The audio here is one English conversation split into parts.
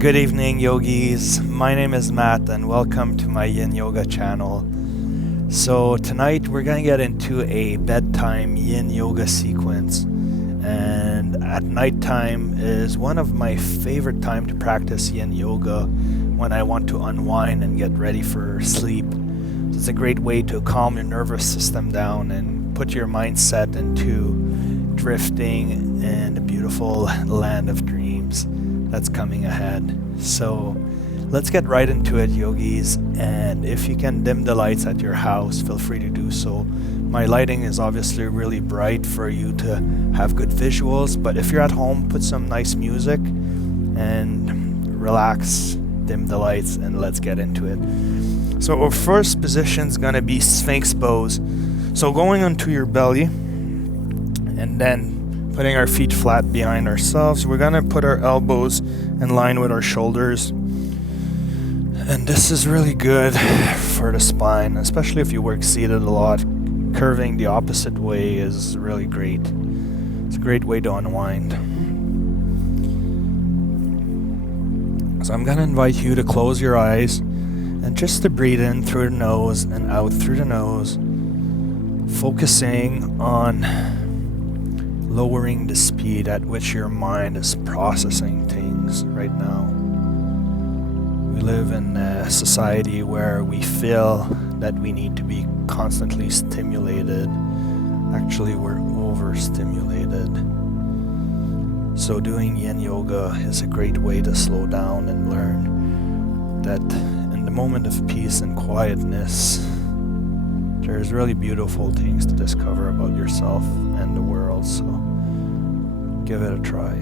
Good evening, yogis. My name is Matt, and welcome to my Yin Yoga channel. So tonight we're going to get into a bedtime Yin Yoga sequence. And at nighttime is one of my favorite time to practice Yin Yoga when I want to unwind and get ready for sleep. So it's a great way to calm your nervous system down and put your mindset into drifting in the beautiful land of dreams that's coming ahead. So let's get right into it, yogis. And if you can dim the lights at your house, feel free to do so. My lighting is obviously really bright for you to have good visuals, but if you're at home, put some nice music and relax, dim the lights, and let's get into it. So our first position is going to be Sphinx pose. So going onto your belly and then putting our feet flat behind ourselves. We're going to put our elbows in line with our shoulders. And this is really good for the spine, especially if you work seated a lot. Curving the opposite way is really great. It's a great way to unwind. So I'm going to invite you to close your eyes and just to breathe in through the nose and out through the nose, focusing on lowering the speed at which your mind is processing things right now. We live in a society where we feel that we need to be constantly stimulated. Actually, we're overstimulated. So doing Yin Yoga is a great way to slow down and learn that in the moment of peace and quietness, there's really beautiful things to discover about yourself and the world. So give it a try.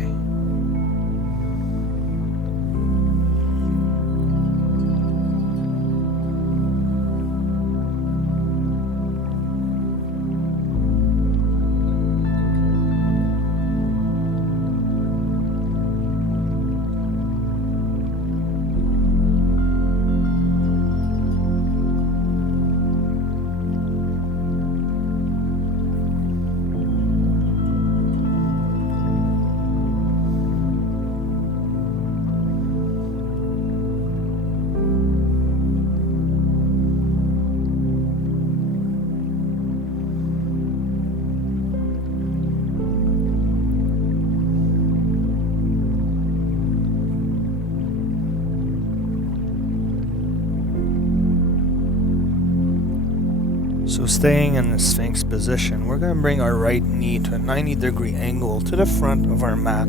So staying in the Sphinx position, we're going to bring our right knee to a 90-degree angle to the front of our mat.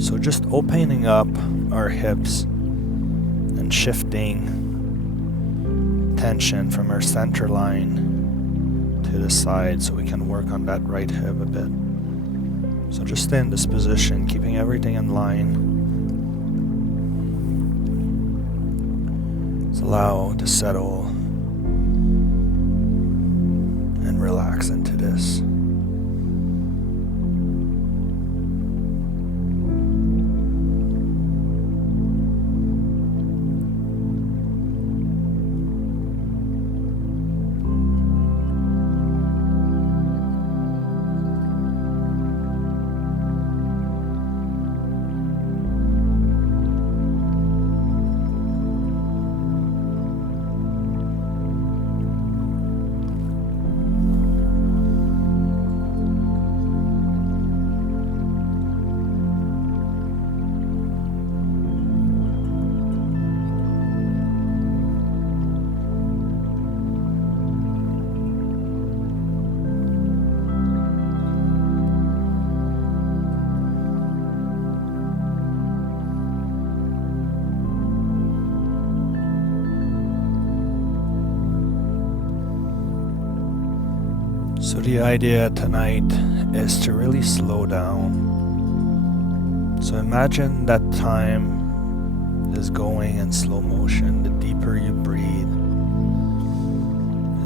So just opening up our hips and shifting tension from our center line to the side so we can work on that right hip a bit. So just stay in this position, keeping everything in line. Just allow to settle and relax into this. So the idea tonight is to really slow down. So imagine that time is going in slow motion. The deeper you breathe,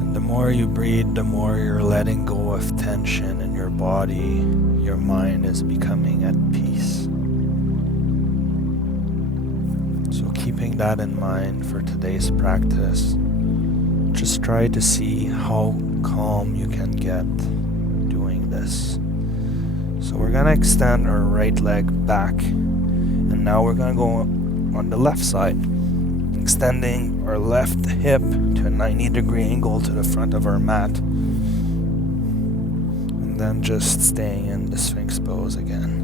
and the more you breathe, the more you're letting go of tension in your body. Your mind is becoming at peace. So keeping that in mind for today's practice, just try to see how calm you can get doing this. So we're gonna extend our right leg back and And now we're going to go on the left side, extending our left hip to a 90-degree angle to the front of our mat. And then just staying in the Sphinx pose again.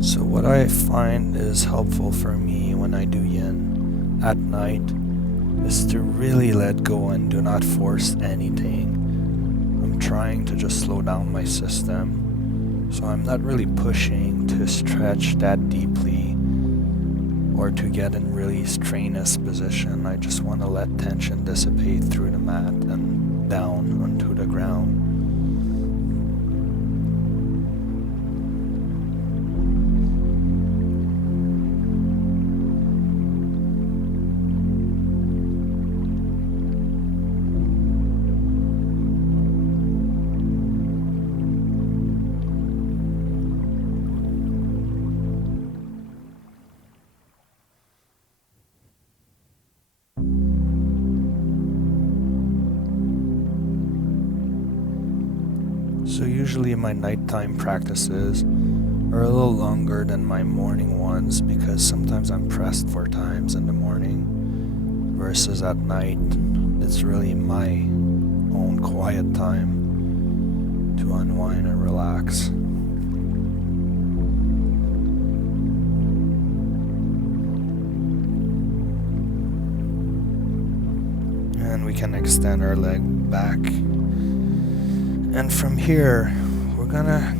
So what I find is helpful for me when I do yin at night is to really let go and do not force anything. I'm trying to just slow down my system, so I'm not really pushing to stretch that deeply or to get in really strenuous position. I just want to let tension dissipate through the mat and down onto the ground. So usually my nighttime practices are a little longer than my morning ones because sometimes I'm pressed for times in the morning versus at night. It's really my own quiet time to unwind and relax. And we can extend our leg back. And from here, we're gonna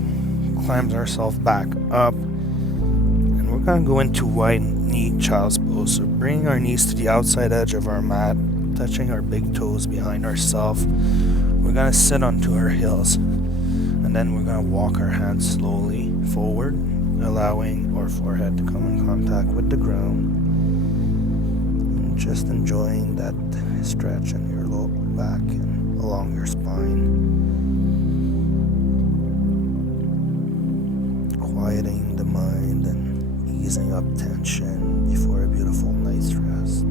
climb ourselves back up, and we're gonna go into wide knee child's pose. So bring our knees to the outside edge of our mat, touching our big toes behind ourselves. We're gonna sit onto our heels, and then we're gonna walk our hands slowly forward, allowing our forehead to come in contact with the ground. And just enjoying that stretch in your low back and along your spine. Quieting the mind and easing up tension before a beautiful night's rest.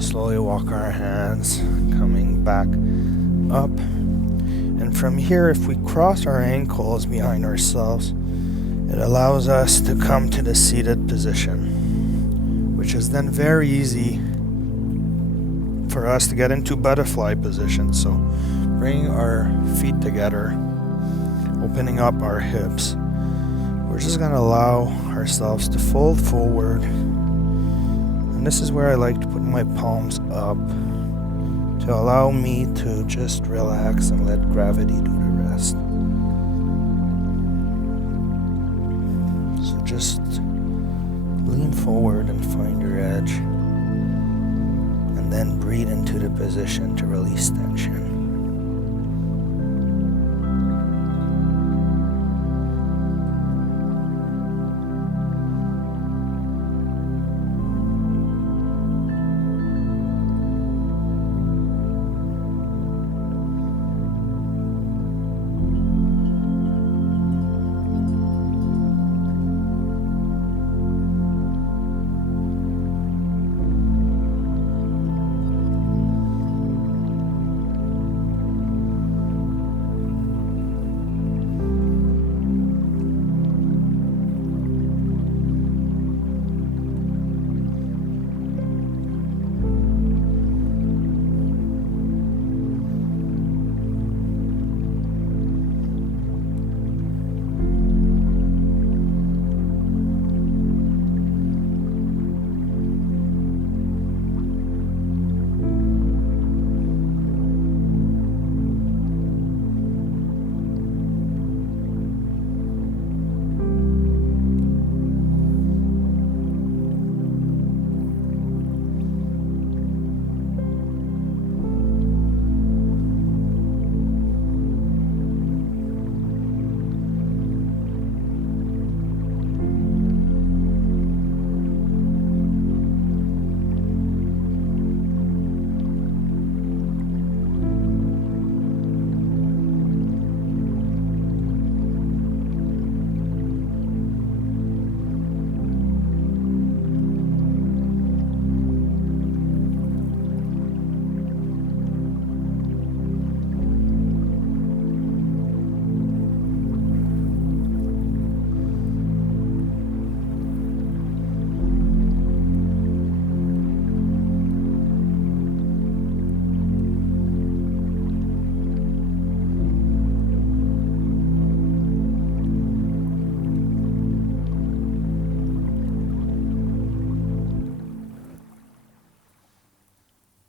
Slowly walk our hands coming back up, and from here, if we cross our ankles behind ourselves, it allows us to come to the seated position. which is then very easy for us to get into butterfly position. So bring our feet together, opening up our hips. We're just going to allow ourselves to fold forward. And this is where I like to put my palms up to allow me to just relax and let gravity do the rest. So just lean forward and find your edge. And then breathe into the position to release tension.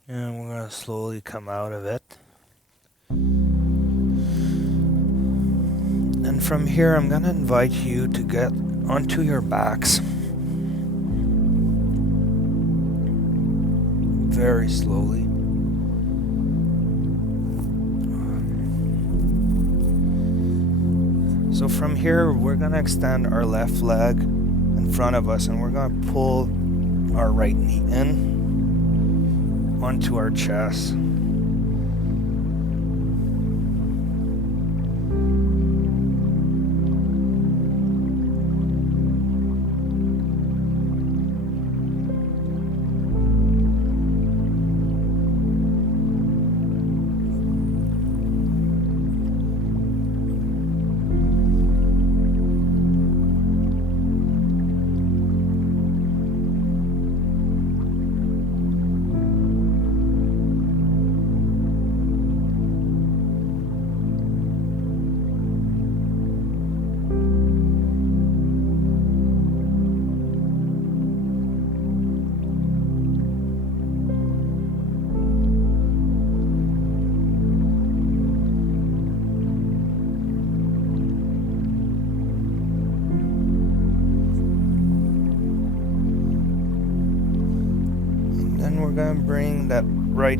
And we're going to slowly come out of it. And from here, I'm going to invite you to get onto your backs. Very slowly. So from here, we're going to extend our left leg in front of us, and we're going to pull our right knee in onto our chest. We're going to bring that right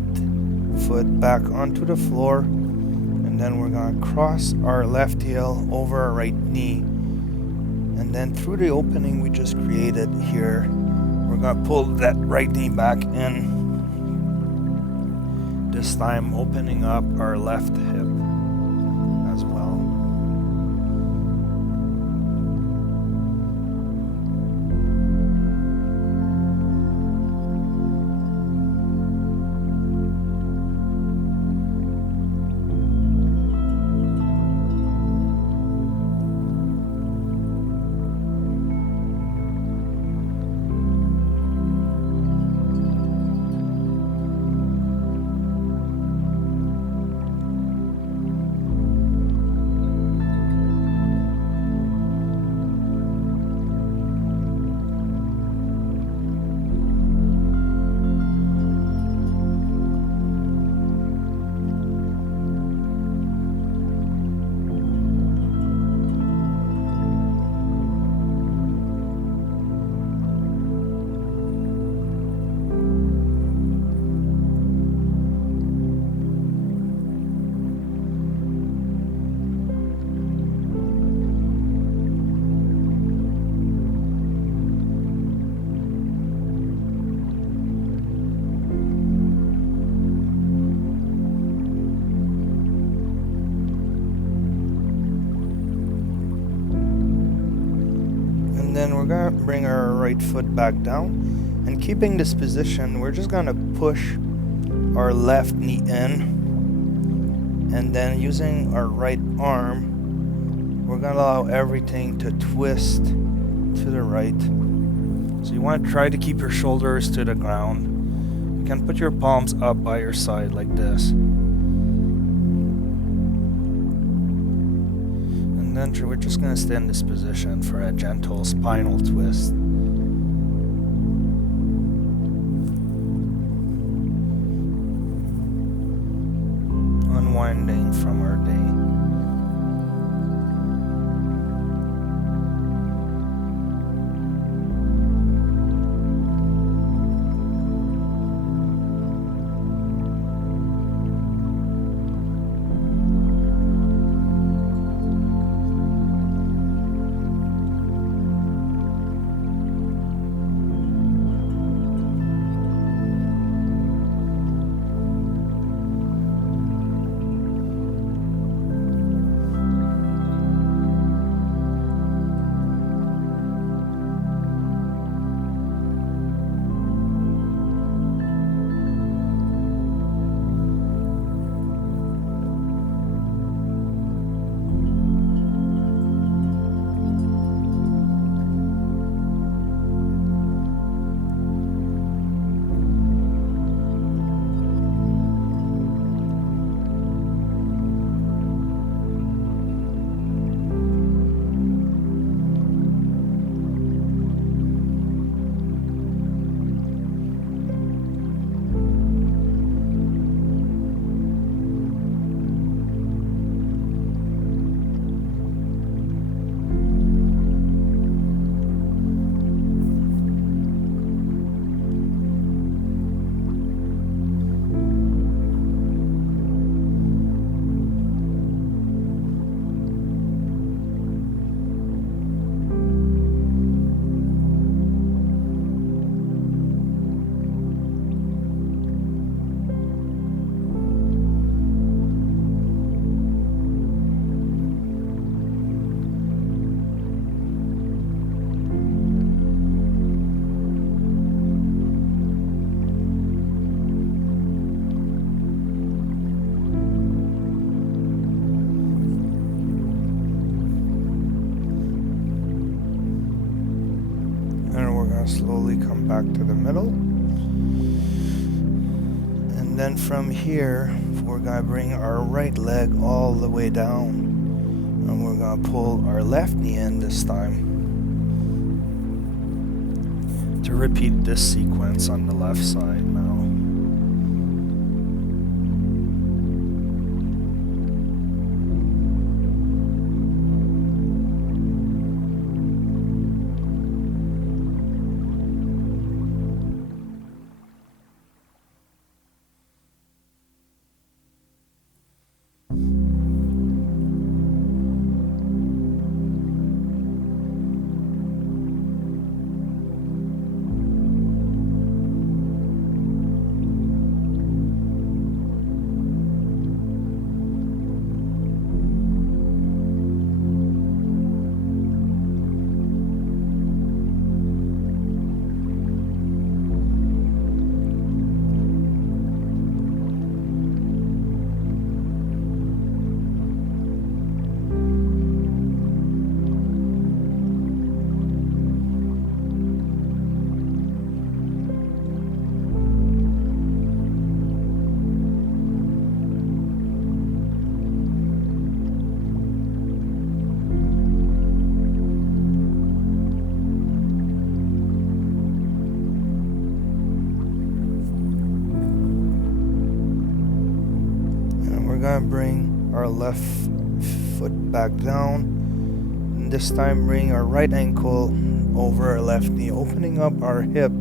foot back onto the floor, and then we're going to cross our left heel over our right knee, and then through the opening we just created here, we're going to pull that right knee back in, this time opening up our left hip as well. And then we're going to bring our right foot back down. And keeping this position, we're just going to push our left knee in. And then using our right arm, we're going to allow everything to twist to the right. So you want to try to keep your shoulders to the ground. You can put your palms up by your side like this. And then we're just going to stay in this position for a gentle spinal twist. Unwinding from our day. Slowly come back to the middle. And then from here, we're going to bring our right leg all the way down. And we're going to pull our left knee in this time. To repeat this sequence on the left side now. Gonna bring our left foot back down, and this time bring our right ankle over our left knee, opening up our hip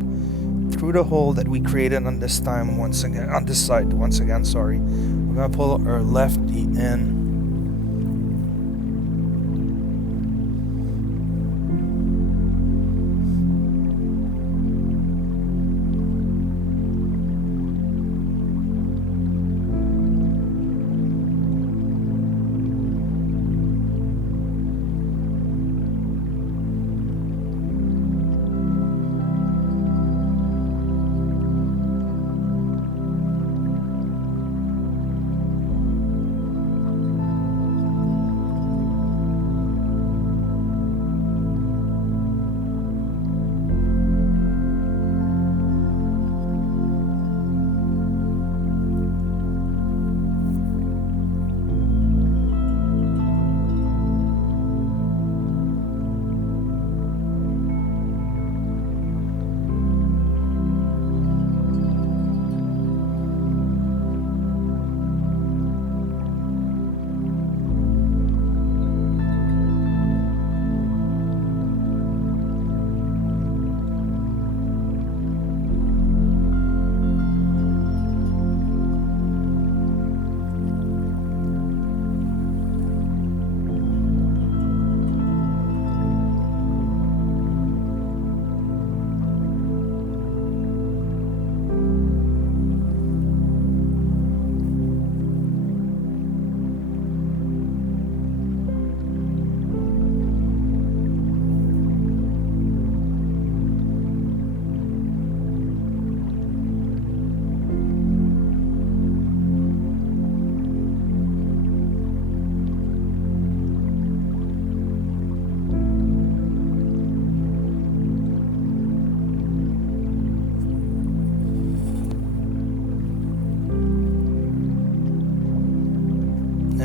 through the hole that we created on this time once again, on this side once again, sorry. We're gonna pull our left knee in.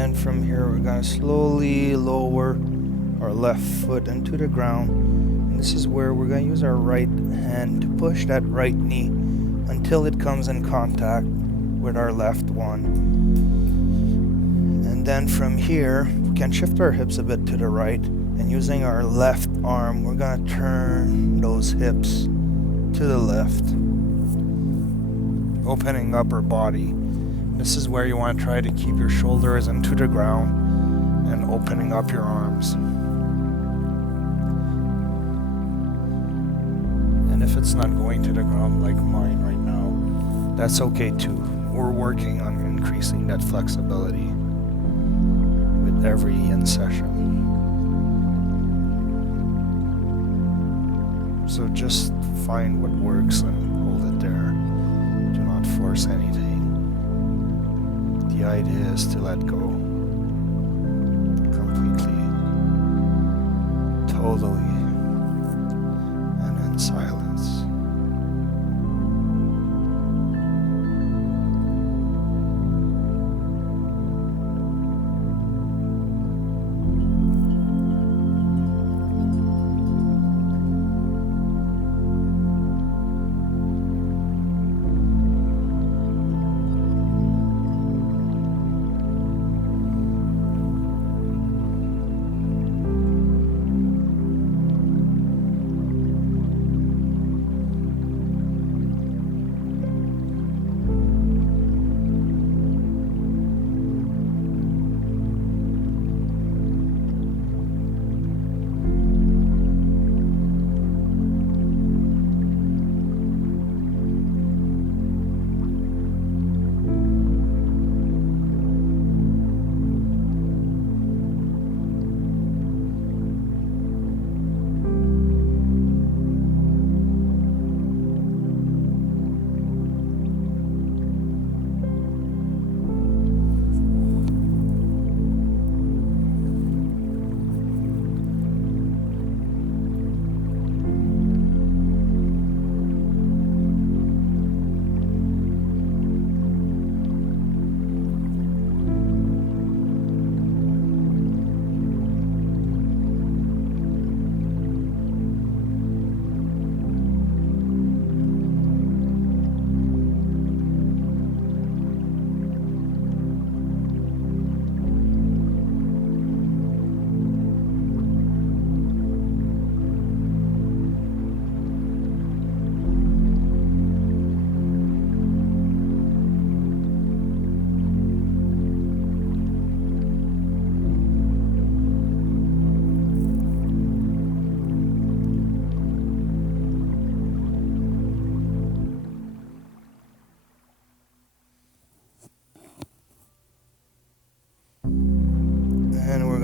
then from here we're going to slowly lower our left foot into the ground. And this is where we're going to use our right hand to push that right knee until it comes in contact with our left one. And then from here, we can shift our hips a bit to the right, and using our left arm, we're going to turn those hips to the left, opening up our body. This is where you want to try to keep your shoulders into the ground and opening up your arms. And if it's not going to the ground like mine right now, that's okay too. We're working on increasing that flexibility with every yin session. So just find what works and hold it there. Do not force anything. The idea is to let go completely, totally, and in silence.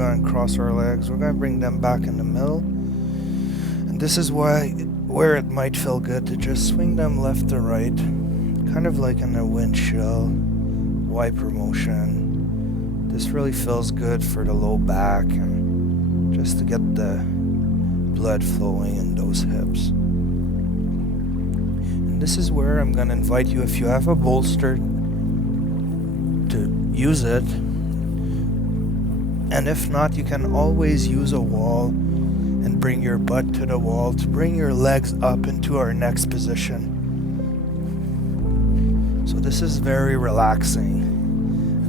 And cross our legs. We're going to bring them back in the middle. And this is where it might feel good to just swing them left to right, kind of like in a windshield wiper motion. This really feels good for the low back and just to get the blood flowing in those hips. And this is where I'm going to invite you, if you have a bolster, to use it. And if not, you can always use a wall and bring your butt to the wall to bring your legs up into our next position. So this is very relaxing,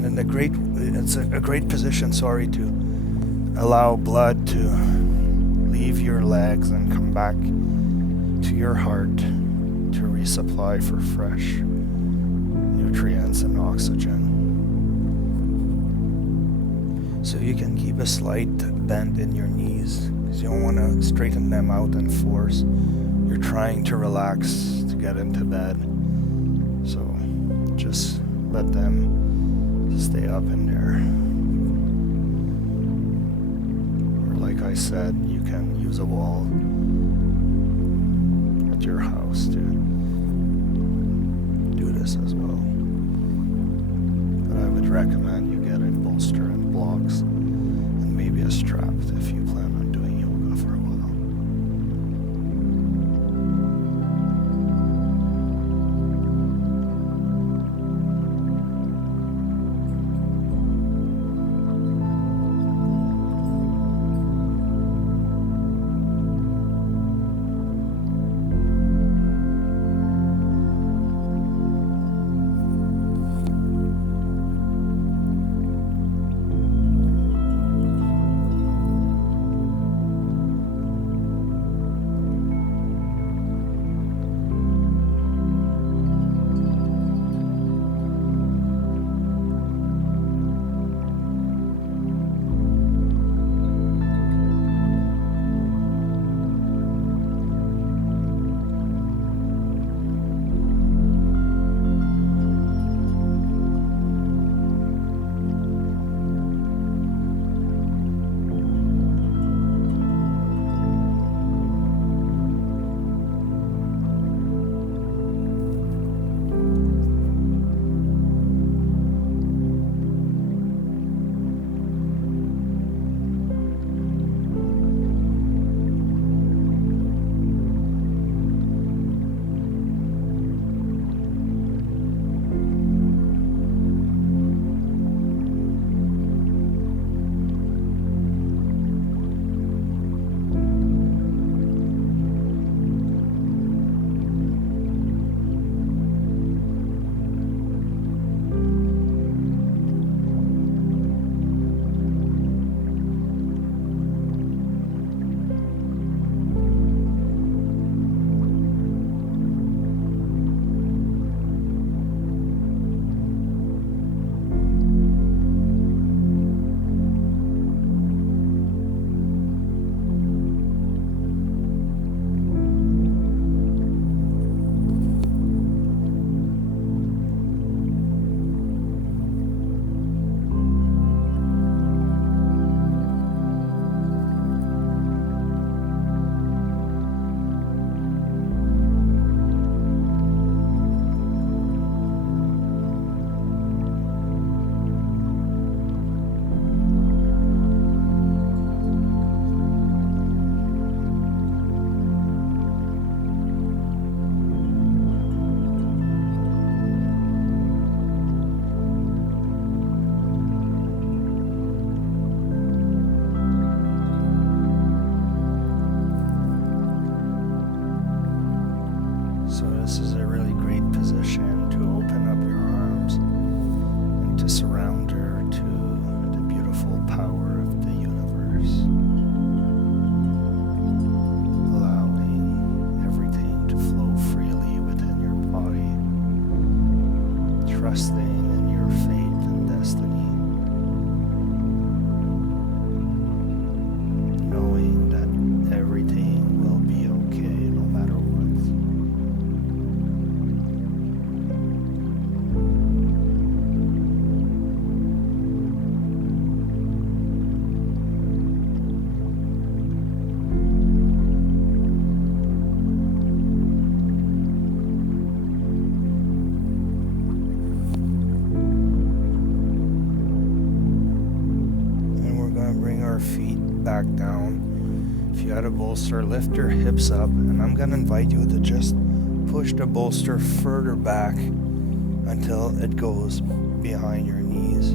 and it's a great position, to allow blood to leave your legs and come back to your heart to resupply for fresh nutrients and oxygen. So you can keep a slight bend in your knees because you don't want to straighten them out and force. You're trying to relax to get into bed. So just let them stay up in there. Or like I said, you can use a wall at your house to do this as well. But I would recommend you get a bolster and blocks and maybe a strap if you plan on doing yoga for a while. So this is a really great position to open up your arms and to surrender to the beautiful power of the universe, allowing everything to flow freely within your body, trusting in your faith and destiny, knowing that everything will be okay no matter what. And we're going to bring our feet back down. If you had a bolster, lift your hips up, and I'm going to invite you to just push the bolster further back until it goes behind your knees.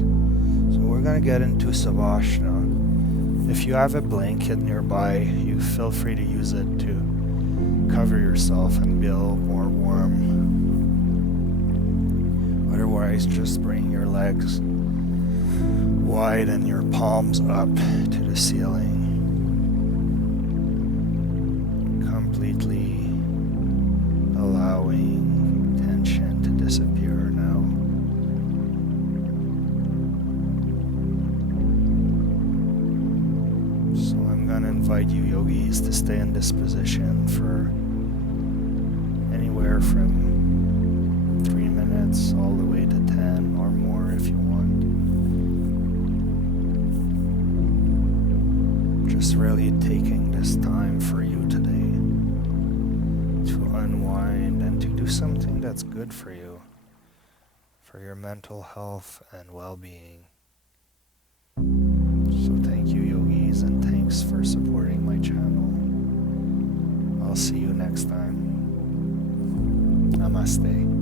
So we're going to get into savasana. If you have a blanket nearby, you feel free to use it to cover yourself and be a little more warm. Otherwise, just bring your legs wide and your palms up to the ceiling. Completely allowing tension to disappear now. So I'm going to invite you yogis to stay in this position for anywhere from 3 minutes all the way to 10 or more if you want. Just really taking this time for you today to unwind and to do something that's good for you, for your mental health and well-being. So thank you, yogis, and thanks for supporting my channel. I'll see you next time. Namaste.